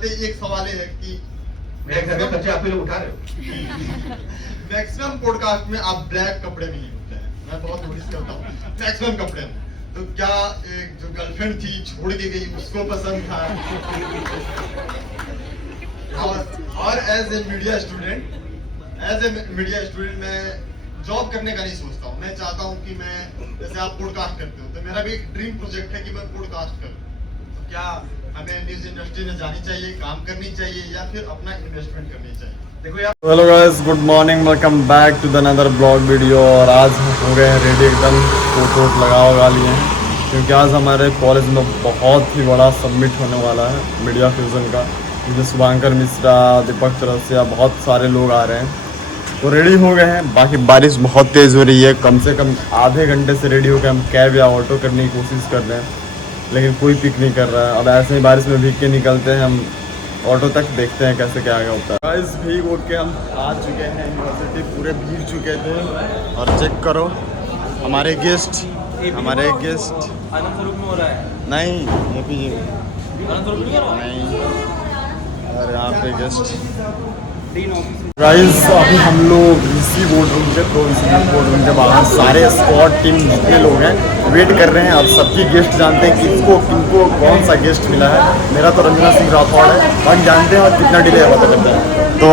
आते एक सवाल है कि मेरे घर में बच्चे आप लोग उठा रहे हो। मैक्सिमम पॉडकास्ट में आप ब्लैक कपड़े में ही होते हैं, मैं बहुत नोटिस करता हूँ मैक्सिमम कपड़े में। तो क्या एक जो गर्लफ्रेंड थी छोड़ के गई उसको पसंद था? और एज ए मीडिया स्टूडेंट मैं जॉब करने का नहीं सोचता हूँ। मैं चाहता हूँ कि मैं, जैसे आप पॉडकास्ट करते हो, तो मेरा भी एक ड्रीम प्रोजेक्ट है कि मैं पॉडकास्ट करूँ। तो क्या हमें न्यूज इंडस्ट्री में जानी चाहिए, काम करनी चाहिए, या फिर अपना इन्वेस्टमेंट करनी चाहिए? देखो यार, hello guys, good morning, welcome back to the another blog video. और आज हो गए हैं रेडी, एकदम कोट वोट लगा लिए हैं, क्योंकि आज हमारे कॉलेज में बहुत ही बड़ा सबमिट होने वाला है मीडिया फ्यूज़न का, जिसमें शुभांकर मिश्रा, दीपक चौरसिया, बहुत सारे लोग आ रहे हैं। तो रेडी हो गए हैं। बाकी बारिश बहुत तेज़ हो रही है, कम से कम आधे घंटे से रेडी होकर हम कैब या ऑटो करने की कोशिश कर रहे हैं, लेकिन कोई पिक नहीं कर रहा है। अब ऐसे ही बारिश में भीग के निकलते हैं हम ऑटो तक, देखते हैं कैसे क्या आगे होता है। गाइस, भीग उठ के हम आ चुके हैं यूनिवर्सिटी, पूरे भीग चुके थे। और चेक करो हमारे गेस्ट आनंद स्वरूप में हो रहा है। नहीं, ये भी आनंद स्वरूप नहीं हो रहा है। नहीं, और यहाँ पे गेस्ट गाइस, अभी हम लोग इसी बोर्ड रूम के, तो इसी बोर्ड रूम के बाहर सारे स्क्वाड टीम जितने लोग हैं वेट कर रहे हैं। अब सबकी गेस्ट जानते हैं किसको किनको कौन सा गेस्ट मिला है। मेरा तो रंजना सिंह राठौड़ है, हम जानते हैं और कितना डिले है पता चलता है। तो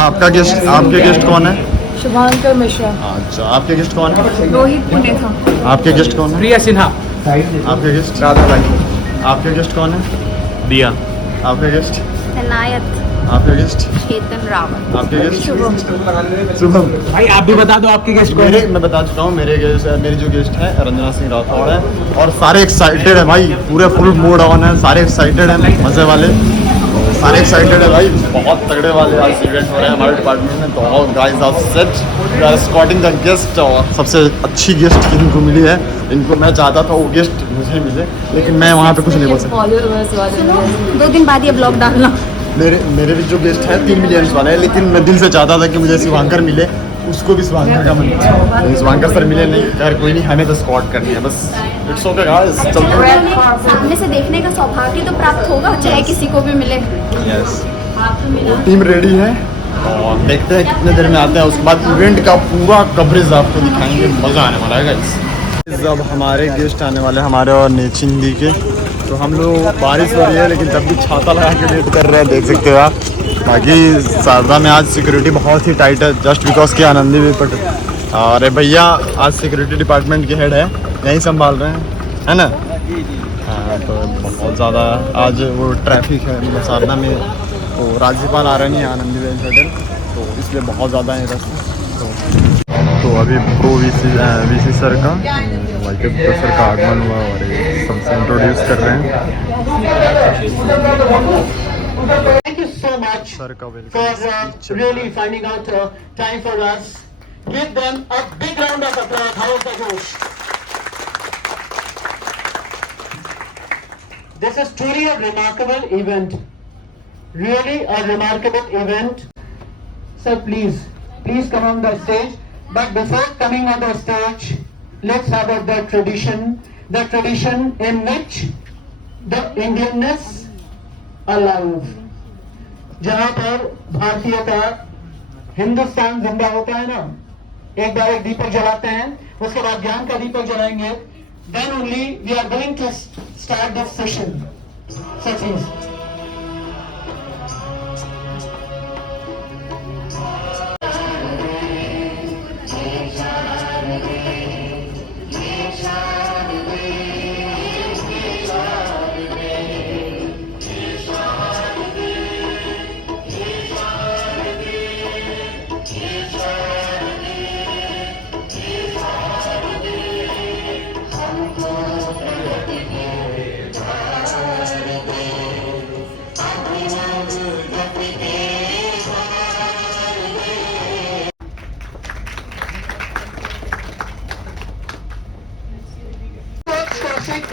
आपके गेस्ट कौन है? शुभांकर मिश्रा। अच्छा, आपके गेस्ट कौन है? रोहित पुनेथा। आपके गेस्ट कौन है? प्रिया सिन्हा। आपके गेस्ट? राधा भाई। आपके गेस्ट कौन है? दिया। आपके गेस्ट? इनायत। आपके गेस्ट? चेतन रावत। आपके गेस्ट? शुभम। शुभम। भाई आप भी बता दो आपके गेस्ट कौन मेरे, मैं बता चुका हूँ, मेरी जो गेस्ट है रंजना सिंह राठौड़ है। और सारे एक्साइटेड है भाई, पूरे फुल मूड ऑन है, सारे एक्साइटेड हैं, मज़े वाले सारे एक्साइटेड है भाई। बहुत तगड़े वाले आज इवेंट हो रहे हैं हमारे डिपार्टमेंट में। तो all guys are set, we are spotting the guest. और सबसे अच्छी गेस्ट जिनको मिली है, इनको मैं चाहता था वो गेस्ट मुझे मिले, लेकिन मैं वहाँ पे कुछ नहीं बोल सकता। 2 दिन बाद ये ब्लॉग डालना। मेरे भी जो गेस्ट है 3 मिलियंस वाले हैं, लेकिन मैं दिल से चाहता था कि मुझे शिवांकर मिले, उसको भी शिवांकर का मन था। शिवांकर सर मिले नहीं, खैर कोई नहीं, हमें तो स्क्वाड करनी है बस। इट्स ओके गाइस, चलते हैं। सामने से देखने का सौभाग्य तो प्राप्त होगा, चाहे किसी को भी मिले। यस, टीम रेडी है और देखते हैं कितने देर में आते हैं। उसके बाद इवेंट का पूरा कवरेज आपको दिखाएंगे, मज़ा आने वाला है गाइस। अब हमारे गेस्ट आने वाले हैं, हमारे और नेचिंदी के। तो हम लोग, बारिश हो रही है लेकिन तब भी छाता लगा के वेट कर रहे हैं, देख सकते हो आप। बाकी शारदा में आज सिक्योरिटी बहुत ही टाइट है, जस्ट बिकॉज कि आनंदी भी पट। अरे भैया आज सिक्योरिटी डिपार्टमेंट के हेड है, यहीं संभाल रहे हैं, है ना? हाँ, तो बहुत ज़्यादा आज वो ट्रैफिक है मतलब शारदा में। तो राज्यपाल आ रहे नहीं, आनंदी बेन होटल, तो इसलिए बहुत ज़्यादा है रास्ते। तो अभी प्रो वीसी सर का, वाइके सर का आगमन हुआ और सबसे इंट्रोड्यूस कर रहे हैं। Thank you so much sir का for really finding out time for us. Give them a big round of applause. How is the Josh? This is truly a remarkable event. Really a remarkable event. Sir, please come on the stage. But before coming on the stage, let's have the tradition in which the Indianness alive. जहाँ पर भारतीयता, हिंदुस्तान जिंदा होता है ना, एक बार एक दीपक जलाते हैं, उसके बाद ज्ञान का दीपक जलाएंगे, then only we are going to start the session. So please.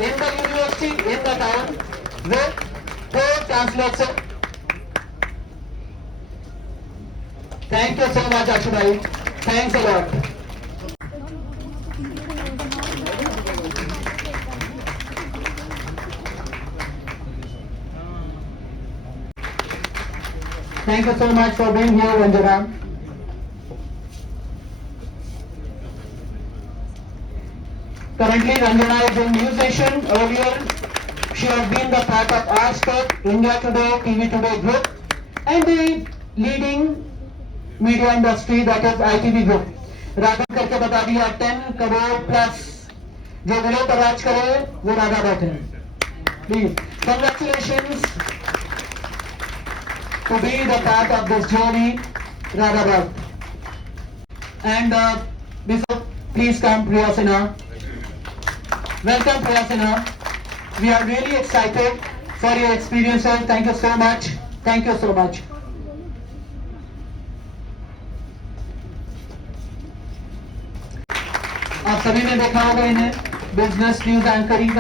In the university, in the town, with 4 chancellors. Thank you so much, Akshay. Thanks a lot. Thank you so much for being here, Ranjana. Currently, Ranjana is a musician. Earlier, she has been the part of Aajtak, India Today, TV Today group, and the leading media industry, that is ITV group. Radha करके बता दिया 10 crore plus जो दिलों पर राज करे वो राधा भट्ट है. Please, congratulations to be the part of this journey, Radha Bhatt. And before, please come, Priya Sinha. Welcome, Priya Sinha. We are really excited for your experiences. Thank you so much. Thank you so much. आप सभी ने देखा होगा इन्हें business news anchoring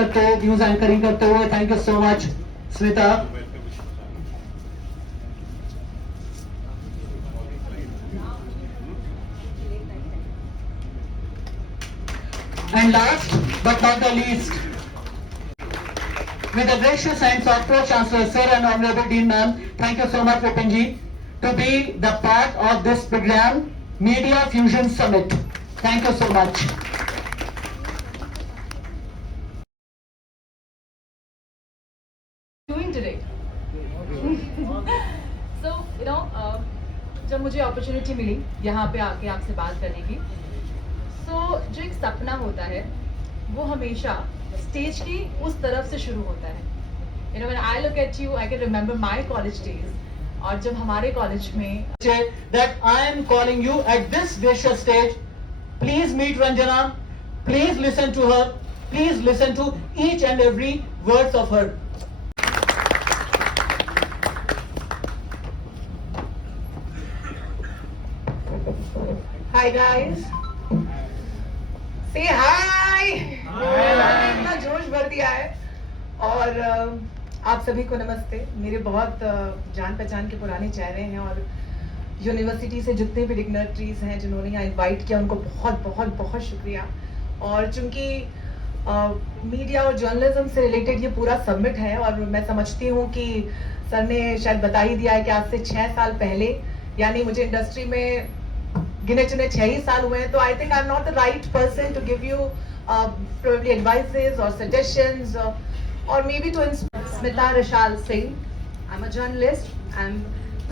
करते हुए. Thank you so much, Smita. And last but not the least, with the gracious hands of Pro-Chancellor Sir and Honorable Dean Ma'am, thank you so much, Vipin ji, to be the part of this program, Media Fusion Summit. Thank you so much. Doing today. So, जब मुझे opportunity मिली यहाँ पे आके आपसे बात करने की, जो एक सपना होता है वो हमेशा स्टेज की उस तरफ से शुरू होता है. When I look at you, I can remember my college days. और जब हमारे कॉलेज में that I am calling you at this gracious stage, please meet Ranjana, please listen to her, please listen to each and every words of her. Hi guys. Say hi. इतना जोश भर दिया है. और आप सभी को नमस्ते. मेरे बहुत जान पहचान के पुराने चेहरे हैं और यूनिवर्सिटी से जितने भी डिग्नेटरीज हैं जिन्होंने यहाँ इनवाइट किया उनको बहुत बहुत बहुत शुक्रिया. और चूंकि मीडिया और जर्नलिज्म से रिलेटेड ये पूरा समिट है और मैं समझती हूँ कि सर ने शायद बता ही दिया है कि आज से 6 साल पहले, यानी मुझे इंडस्ट्री में गिने चुने 6 ही साल हुए हैं, तो I think I am not the right person to give you probably advices or suggestions or maybe to Smita Rishal Singh. I'm a journalist. I'm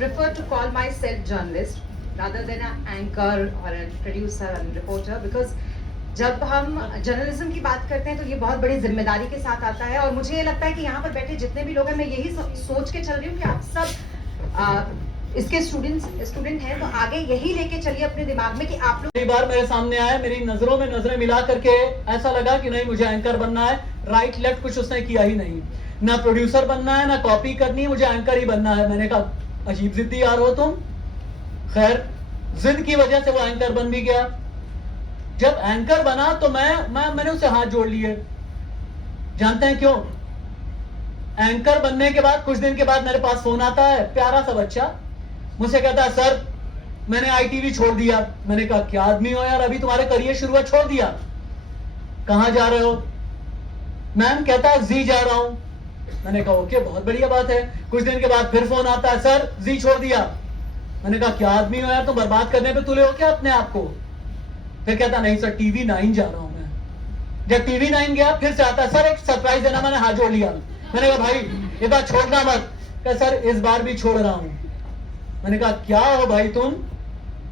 prefer to call myself journalist rather than an anchor or a producer and reporter, because जब हम journalism की बात करते हैं तो ये बहुत बड़ी जिम्मेदारी के साथ आता है. और मुझे ये लगता है कि यहाँ पर बैठे जितने भी लोग हैं, मैं यही सोच के चल रही हूँ कि आप सब इसके स्टूडेंट हैं, तो आगे यही लेके चलिए अपने दिमाग में कि आप लोग. कई बार मेरे सामने आया, मेरी नजरों में नजरें मिला करके ऐसा लगा कि नहीं, मुझे एंकर बनना है. राइट लेफ्ट कुछ उसने किया ही नहीं. ना प्रोड्यूसर बनना है, ना कॉपी करनी है, मुझे एंकर ही बनना है. मैंने कहा अजीब जिद्दी यार हो तुम. खैर, जिद की वजह से वो एंकर बन भी गया. जब एंकर बना तो मैंने उसे हाथ जोड़ लिए. जानते हैं क्यों? एंकर बनने के बाद कुछ दिन के बाद मेरे पास फोन आता है, प्यारा सा बच्चा मुझसे कहता है, सर मैंने ITV छोड़ दिया. मैंने कहा क्या आदमी हो यार, अभी तुम्हारे करियर शुरू हुआ, छोड़ दिया. कहां जा रहे हो? मैम कहता है जी जा रहा हूं. मैंने कहा ओके, बहुत बढ़िया बात है. कुछ दिन के बाद फिर फोन आता है, सर जी छोड़ दिया. मैंने कहा क्या आदमी हो यार, तुम बर्बाद करने पे तुले हो क्या अपने आप को? फिर कहता नहीं सर TV9 जा रहा हूं मैं. जब TV9 गया फिर से आता है, सर एक सरप्राइज देना. मैंने हाथ जोड़ लिया. मैंने कहा भाई ये बात छोड़ना मत. कहा सर इस बार भी छोड़ रहा हूं. मैंने कहा क्या हो भाई तुम?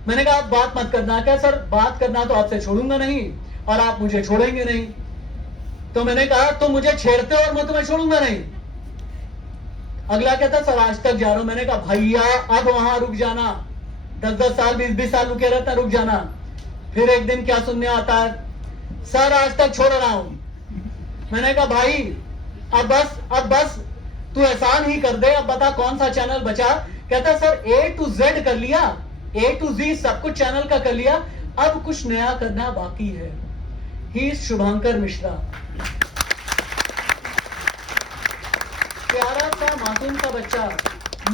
मैंने कहा आप बात मत करना. क्या सर बात करना तो आपसे छोड़ूंगा नहीं और आप मुझे छोड़ेंगे नहीं. तो मैंने कहा तुम मुझे छेड़ते हो और मैं तुम्हें छोड़ूंगा नहीं. अगला कहता सर आज तक जा रहा हूं. मैंने कहा भैया अब वहां रुक जाना. 10-10 साल 20-20 साल रुके रहता, रुक जाना. फिर एक दिन क्या सुनने आता है, सर आज तक छोड़ रहा हूं. मैंने कहा भाई अब बस तू एहसान ही कर दे, अब बता कौन सा चैनल बचा. कहता सर A to Z कर लिया, A to Z सब कुछ चैनल का कर लिया, अब कुछ नया करना बाकी है. ही शुभांकर मिश्रा. प्यारा सा मासूम सा बच्चा.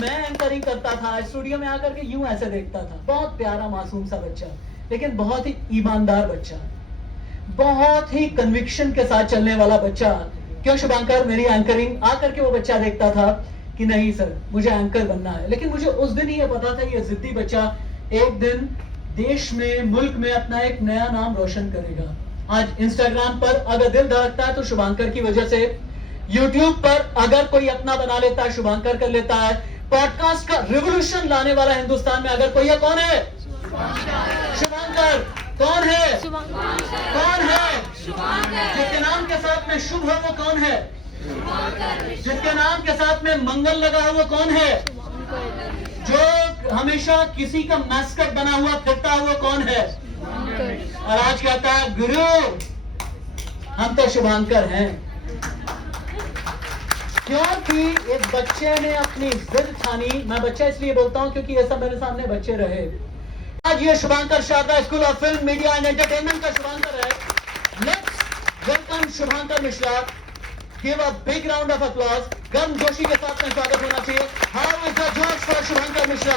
मैं एंकरिंग करता था, स्टूडियो में आकर के यूं ऐसे देखता था. बहुत प्यारा मासूम सा बच्चा, लेकिन बहुत ही ईमानदार बच्चा, बहुत ही कन्विक्शन के साथ चलने वाला बच्चा. क्यों शुभांकर? मेरी एंकरिंग आकर के वो बच्चा देखता था कि नहीं सर मुझे एंकर बनना है, लेकिन मुझे उस दिन ही ये पता था ये जिद्दी बच्चा एक दिन देश में, मुल्क में अपना एक नया नाम रोशन करेगा। आज इंस्टाग्राम पर अगर दिल धड़कता है तो शुभांकर की वजह से, यूट्यूब पर अगर कोई अपना बना लेता है शुभांकर कर लेता है, पॉडकास्ट का रिवॉल्यूशन लाने वाला हिंदुस्तान में अगर कोई है, कौन है? शुभांकर। कौन है? कौन है? जिसके नाम के साथ में शुभ हो वो कौन है? जिसके नाम के साथ में मंगल लगा हो वो कौन है? जो हमेशा किसी का मैस्कट बना हुआ फिरता हुआ कौन है? और आज कहता है गुरु हम तो शुभांकर हैं, क्योंकि एक बच्चे ने अपनी जिद ठानी। मैं बच्चा इसलिए बोलता हूं क्योंकि ये सब मेरे सामने बच्चे रहे। आज ये Shubhankar Sharda school of film media and entertainment का शुभांकर है। Let's welcome Shubhankar Mishra. Give a big round of applause. गर्म जोशी के साथ में स्वागत होना चाहिए। How is the josh for Shubhankar Mishra?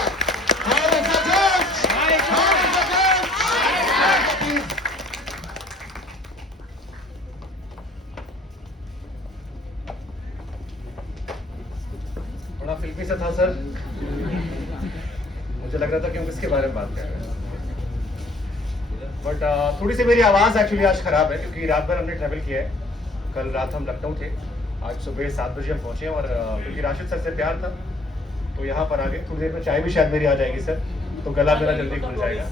How is the josh? How is the josh? थोड़ा फिल्मी सा था सर, मुझे लग रहा था कि हम किसके बारे में बात कर रहे हैं, बट थोड़ी सी मेरी आवाज़ एक्चुअली आज ख़राब है क्योंकि रात भर हमने ट्रैवल किया है। कल रात हम लखनऊ थे, आज सुबह 7 बजे हम पहुँचे और क्योंकि राशिद सर से प्यार था तो यहाँ पर आ गए। थोड़ी देर में चाय भी शायद मेरी आ जाएगी सर, तो गला मेरा जल्दी खुल जाएगा।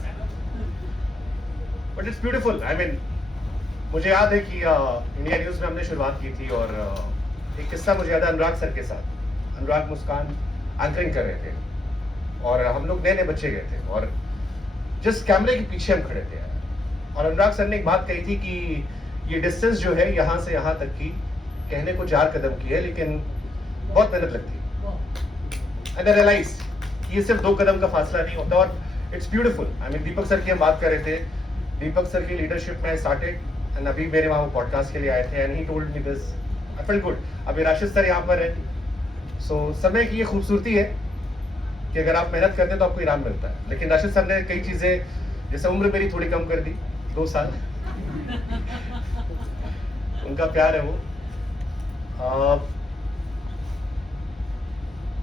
But it's beautiful. I mean मुझे याद है कि इंडिया न्यूज़ में हमने शुरुआत की थी और एक किस्सा मुझे याद है अनुराग सर के साथ। अनुराग मुस्कान एंकरिंग कर रहे थे और हम लोग नए नए बच्चे गए थे और जिस कैमरे के पीछे हम खड़े थे और अनुराग सर ने एक बात कही थी कि ये डिस्टेंस जो है यहाँ से यहाँ तक की कहने को 4 कदम की है, लेकिन बहुत मेहनत लगती है। एंड आई रियलाइज ये सिर्फ 2 कदम का फासला नहीं होता और it's beautiful. I mean Deepak sir की हम बात कर रहे थे, दीपक सर की लीडरशिप में स्टार्टेड एंड अभी मेरे वहाँ वो पॉडकास्ट के लिए आए थे and he told me this, I felt good. अभी राशिद सर यहाँ पर है। सो समय की ये खूबसूरती है कि अगर आप मेहनत करते हैं तो आपको इनाम मिलता है। लेकिन राशिद सर ने कई चीज़ें, जैसे उम्र मेरी थोड़ी कम कर दी 2 साल उनका प्यार है वो।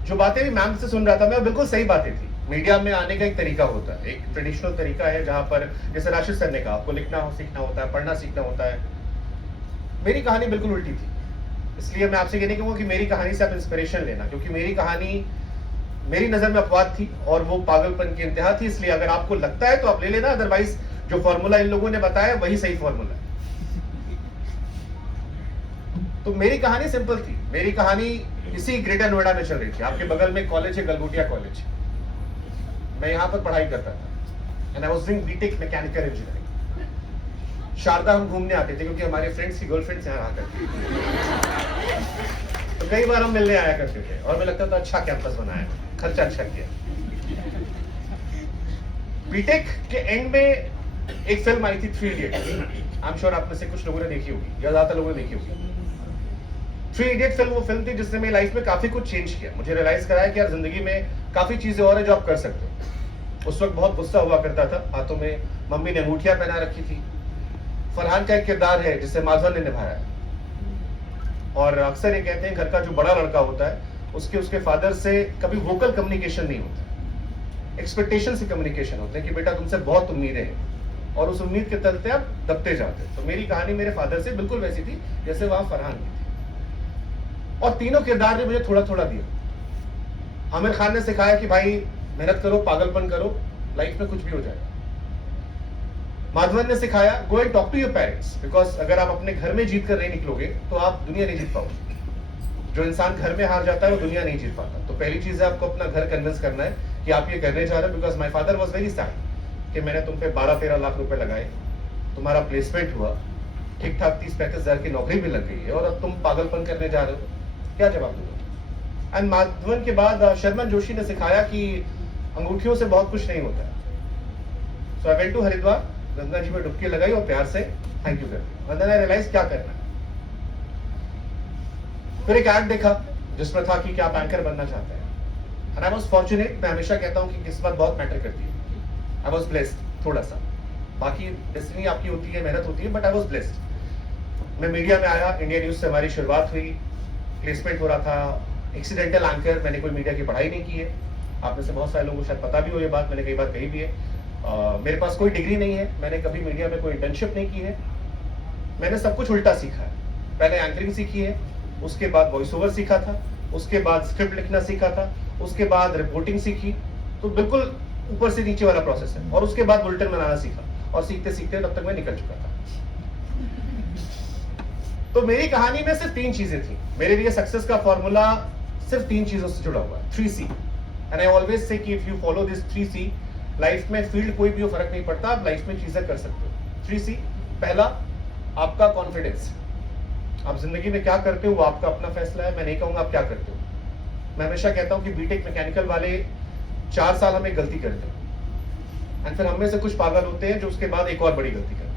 जो बातें भी मैम से सुन रहा था मैं, बिल्कुल सही बातें थी। मीडिया में आने का एक तरीका होता है, एक ट्रेडिशनल तरीका है जहां पर जैसे राशिद सर ने कहा आपको लिखना सीखना होता है, पढ़ना सीखना होता है। मेरी कहानी बिल्कुल उल्टी थी, इसलिए मैं आपसे ये नहीं कहूँगा कि मेरी कहानी से आप इंस्पिरेशन लेना, क्योंकि मेरी कहानी मेरी नज़र में अपवाद थी और वो पागलपन की इंतहा थी। इसलिए अगर आपको लगता है तो आप ले लेना, अदरवाइज जो फॉर्मूला इन लोगों ने बताया वही सही फॉर्मूला है। तो मेरी कहानी सिंपल थी। मेरी कहानी इसी ग्रेटर नोएडा में चल रही थी। आपके बगल में कॉलेज है, गलगोटिया कॉलेज। मैं यहाँ पर पढ़ाई करता था and I was doing BTech mechanical engineering. Sharda हम घूमने आते थे क्योंकि हमारे फ्रेंड्स की गर्लफ्रेंड्स यहाँ आकर तो कई बार हम मिलने आया करते थे और मुझे लगता था अच्छा कैंपस बनाया, खर्चा अच्छा किया। बीटेक के एंड में एक फिल्म आई थी 3 इडियट्स। आई एम श्योर आप में से कुछ लोगों ने देखी होगी या ज्यादातर लोगों ने देखी होगी। 3 इडियट फिल्म वो फिल्म थी जिसने मेरी लाइफ में काफी कुछ चेंज किया। मुझे रियलाइज कराया कि यार जिंदगी में काफी चीजें और है जो आप कर सकते हो। उस वक्त बहुत गुस्सा हुआ करता था, हाथों में मम्मी ने अंगूठियां पहना रखी थी। फरहान का एक किरदार है जिसे माधवन ने निभाया है और अक्सर ये कहते हैं घर का जो बड़ा लड़का होता है उसके फादर से कभी वोकल कम्युनिकेशन नहीं होता, एक्सपेक्टेशन से कम्युनिकेशन होता है कि बेटा तुमसे बहुत उम्मीदें हैं और उस उम्मीद के तलते आप दबते जाते हैं। तो मेरी कहानी मेरे फादर से बिल्कुल वैसी थी जैसे वहां फरहान की थी और तीनों किरदार ने मुझे थोड़ा थोड़ा दिया। आमिर खान ने सिखाया कि भाई मेहनत करो, पागलपन करो, लाइफ में कुछ भी हो जाएगा। माधवन ने सिखाया go and talk to your parents, because अगर आप अपने घर में जीत कर नहीं निकलोगे तो आप दुनिया नहीं जीत पाओगे। जो इंसान घर में हार जाता है वो दुनिया नहीं जीत पाता। तो पहली चीज है आपको अपना घर कन्विंस करना है कि आप ये करने जा रहे हो। Because my father was very sad कि मैंने तुम पे 12-13 लाख रुपए लगाए, तुम्हारा प्लेसमेंट हुआ, ठीक ठाक 30-35 हजार की नौकरी भी लग गई है और अब तुम पागलपन करने जा रहे हो, क्या जवाब दोगे? एंड माधवन के बाद शर्मन जोशी ने सिखाया कि अंगूठियों से बहुत कुछ नहीं होता है। So I went to Haridwar, Ganga ji में डुबकी लगाई और प्यार से थैंक यू कर दिया। एंड देन आई रियलाइज क्या करना है। फिर एक एड देखा जिसमें था कि क्या आप एंकर बनना चाहते हैं एंड आई वाज फॉर्चुनेट। मैं हमेशा कहता हूं कि किस्मत बहुत मैटर करती है। आई वाज ब्लेस्ड थोड़ा सा, बाकी डेस्टिनी आपकी होती है, मेहनत होती है, बट आई वाज ब्लेस्ड। मैं मीडिया में आया, इंडिया न्यूज से हमारी शुरुआत हुई, प्लेसमेंट हो रहा था, एक्सीडेंटल एंकर, मैंने कोई मीडिया की पढ़ाई नहीं की है। आप में से बहुत सारे लोगों को शायद पता भी हो ये बात, मैंने कई बार कही भी है। मेरे पास कोई डिग्री नहीं है, मैंने कभी मीडिया में कोई इंटर्नशिप नहीं की है। मैंने सब कुछ उल्टा सीखा है। पहले एंकरिंग सीखी है, उसके बाद वॉइस ओवर सीखा था, उसके बाद स्क्रिप्ट लिखना सीखा था, उसके बाद रिपोर्टिंग सीखी। तो बिल्कुल ऊपर से नीचे वाला प्रोसेस है। और उसके बाद बुलेटिन बनाना सीखा, और सीखते सीखते तब तक मैं निकल चुका था। तो मेरी कहानी में सिर्फ 3 चीजें थी। मेरे लिए सक्सेस का फॉर्मूला सिर्फ 3 चीजों से जुड़ा हुआ है, 3C। And I always say कि if you follow this 3C, life में फील्ड कोई भी हो, फर्क नहीं पड़ता, आप लाइफ में चीजें कर सकते हो। 3C, पहला आपका कॉन्फिडेंस। आप जिंदगी में क्या करते हो वो आपका अपना फैसला है। मैं नहीं कहूंगा आप क्या करते हो। मैं हमेशा कहता हूं कि बीटेक मैकेनिकल वाले 4 साल हमें गलती करते हैं, एंड फिर हम में से कुछ पागल होते हैं जो उसके बाद एक और बड़ी गलती करते हैं।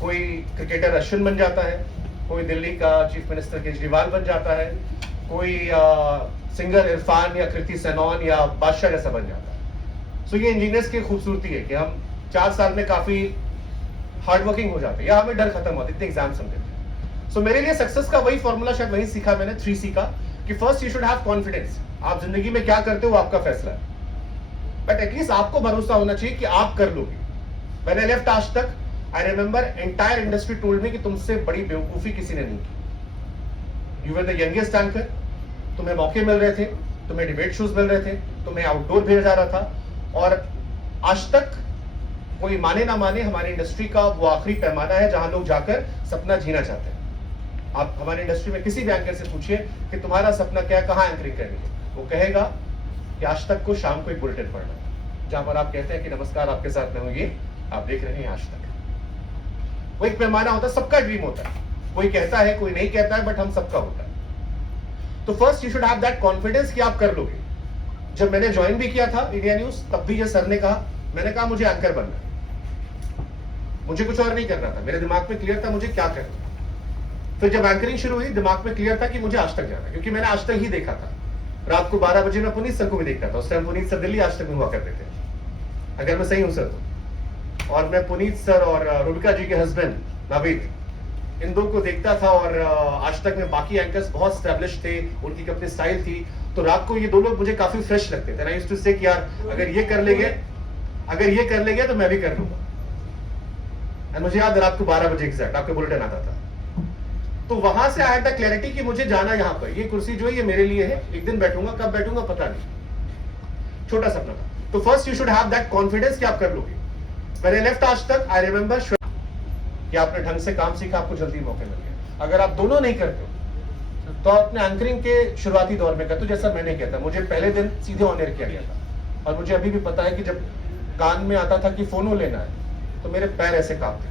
कोई क्रिकेटर अश्विन बन जाता है, कोई दिल्ली का चीफ मिनिस्टर केजरीवाल बन जाता है, कोई सिंगर इरफान या कृति सेनन या बादशाह जैसा बन जाता है। सो ये इंजीनियर्स की खूबसूरती है कि हम 4 साल में काफी हार्ड वर्किंग हो जाते हैं, या हमें डर खत्म होता है, इतने एग्जाम हम देते हैं। सो मेरे लिए सक्सेस का वही फॉर्मूला, शायद वही सीखा मैंने 3C का, कि first you should have confidence. आप जिंदगी में क्या करते हो आपका फैसला है, बट एटलीस्ट आपको भरोसा होना चाहिए कि आप कर लोगे। When I left आज तक, I remember entire industry told me कि तुमसे बड़ी बेवकूफी किसी ने नहीं की। You were the youngest anchor, तुम्हें मौके मिल रहे थे, तुम्हें डिबेट शोज मिल रहे थे, तुम्हें आउटडोर भेजा जा रहा था, और आज तक कोई माने ना माने हमारी इंडस्ट्री का वो आखिरी पैमाना है जहां लोग जाकर सपना जीना चाहते हैं। आप हमारी इंडस्ट्री में किसी भी एंकर से पूछिए कि तुम्हारा सपना क्या है, कहाँ एंकरिंग करनी है, वो कहेगा कि आज तक को शाम को एक बुलेटिन पढ़ना, जहां पर आप कहते हैं कि नमस्कार आपके साथ मैं हूं, ये आप देख रहे हैं आज तक। वो एक पैमाना होता है, सबका ड्रीम होता है, कोई कहता है कोई नहीं कहता है, बट हम सबका होता है। तो first you should have that confidence कि आप कर लोगे। जब मैंने ज्वाइन भी किया था इंडिया न्यूज, तब भी ये सर ने कहा, मैंने कहा मुझे एंकर बनना है, मुझे कुछ और नहीं करना था, मेरे दिमाग में क्लियर था मुझे क्या करना। फिर जब एंकरिंग शुरू हुई, दिमाग में क्लियर था कि मुझे आज तक जाना है, क्योंकि मैंने आज तक ही देखा था। रात को 12 बजे मैं पुनीत सर को भी देखता था, उस टाइम पुनीत सर दिल्ली आज तक में हुआ करते थे, अगर मैं सही हूं सर तो। और मैं पुनीत सर और रूबिका जी के हस्बैंड नाविद, इन दो को देखता था, और आज तक में बाकी एंकर्स बहुत स्टैब्लिश थे, उनकी अपनी स्टाइल थी। तो रात को ये दो लोग मुझे काफी फ्रेश लगते थे। आई यूज्ड टू से कि यार अगर ये कर लेंगे तो मैं भी कर लूंगा। एंड मुझे याद रात को 12 बजे एग्जैक्ट आपका बुलेटिन आता था। तो वहां से आया था क्लैरिटी कि मुझे जाना यहाँ पर, ये कुर्सी जो है ये मेरे लिए है, एक दिन बैठूंगा, कब बैठूंगा पता नहीं, छोटा सपना था। तो first you should have that confidence कि आप कर लोगे। मैंने लेफ्ट आज तक, आई रिमेंबर कि आपने ढंग से काम सीखा, आपको जल्दी मौके मिल गए। अगर आप दोनों नहीं करते तो अपने एंकरिंग के शुरुआती दौर में करते, जैसा मैंने किया था। मुझे पहले दिन सीधे ऑन एयर किया गया था, और मुझे अभी भी पता है कि जब कान में आता था कि फोनो लेना है, तो मेरे पैर ऐसे कांपते थे।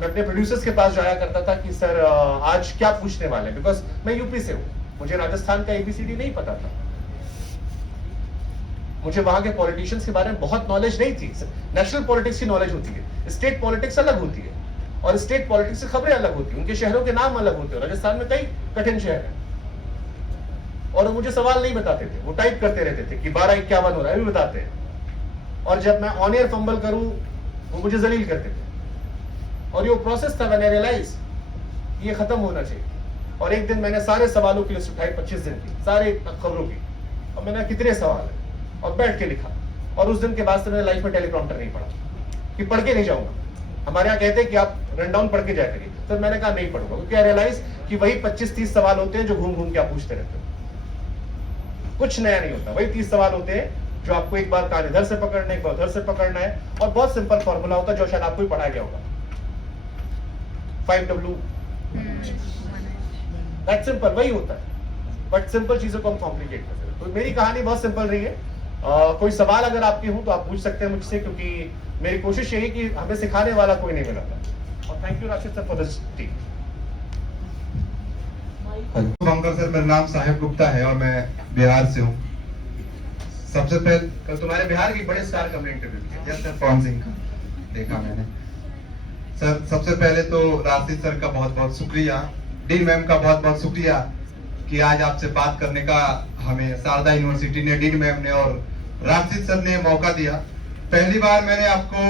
मैं अपने प्रोड्यूसर्स के पास जाया करता था कि सर आज क्या पूछने वाले हैं, बिकॉज मैं यूपी से हूं, मुझे राजस्थान का ABCD नहीं पता था, मुझे वहां के पॉलिटिशियंस के बारे में बहुत नॉलेज नहीं थी। नेशनल पॉलिटिक्स की नॉलेज होती है, स्टेट पॉलिटिक्स अलग होती है, और स्टेट पॉलिटिक्स से खबरें अलग होती है, उनके शहरों के नाम अलग होते हैं। राजस्थान में कई कठिन शहर है, और वो मुझे सवाल नहीं बताते थे, वो टाइप करते रहते थे कि 12:51 हो रहा है, भी बताते हैं। और जब मैं ऑन एयर फंबल करूं, वो मुझे जलील करते थे। और ये प्रोसेस था, मैंने रियलाइज ये खत्म होना चाहिए। और एक दिन मैंने सारे सवालों की लिस्ट उठाई, 25 दिन की, सारे खबरों की, और मैंने कितने सवाल है, और बैठ के लिखा। और उस दिन के बाद से मैंने लाइफ में टेलीप्रॉम्प्टर नहीं पढ़ा, कि पढ़ के नहीं जाऊंगा। हमारे यहाँ कहते हैं कि आप रन डाउन पढ़ के जाया करिए, तो मैंने कहा नहीं पढ़ूंगा, क्योंकि आई रियलाइज कि वही 25-30 सवाल होते हैं जो घूम घूम के आप पूछते रहते हो, कुछ नया नहीं होता। वही 30 सवाल होते हैं जो आपको एक बार कान इधर से पकड़ना है, एक बार उधर से पकड़ना है, और बहुत सिंपल फॉर्मूला होता है जो शायद आपको ही पढ़ाया गया होगा, 5W, दैट सिंपल, वही होता है। बट सिंपल चीजों को हम कॉम्प्लिकेट करते हैं। तो मेरी कहानी बहुत सिंपल रही है। कोई सवाल अगर आपके हो तो आप पूछ सकते हैं मुझसे, क्योंकि मेरी कोशिश यही कि हमें सिखाने वाला कोई नहीं मिला था। और thank you Rashid sir for this team. Shubhankar sir, मेरा नाम साहिब गुप्ता है और मैं बिहार से हूँ। सबसे पहले तुम्हारे बिहार के बड़े स्टार का इंटरव्यू किया, यस सर, पवन सिंह का देखा मैंने। सर सबसे पहले तो राशिद सर का बहुत बहुत शुक्रिया, डीन मैम का बहुत बहुत शुक्रिया कि आज आपसे बात करने का हमें शारदा यूनिवर्सिटी ने, डीन मैम ने और राशिद सर ने मौका दिया। पहली बार मैंने आपको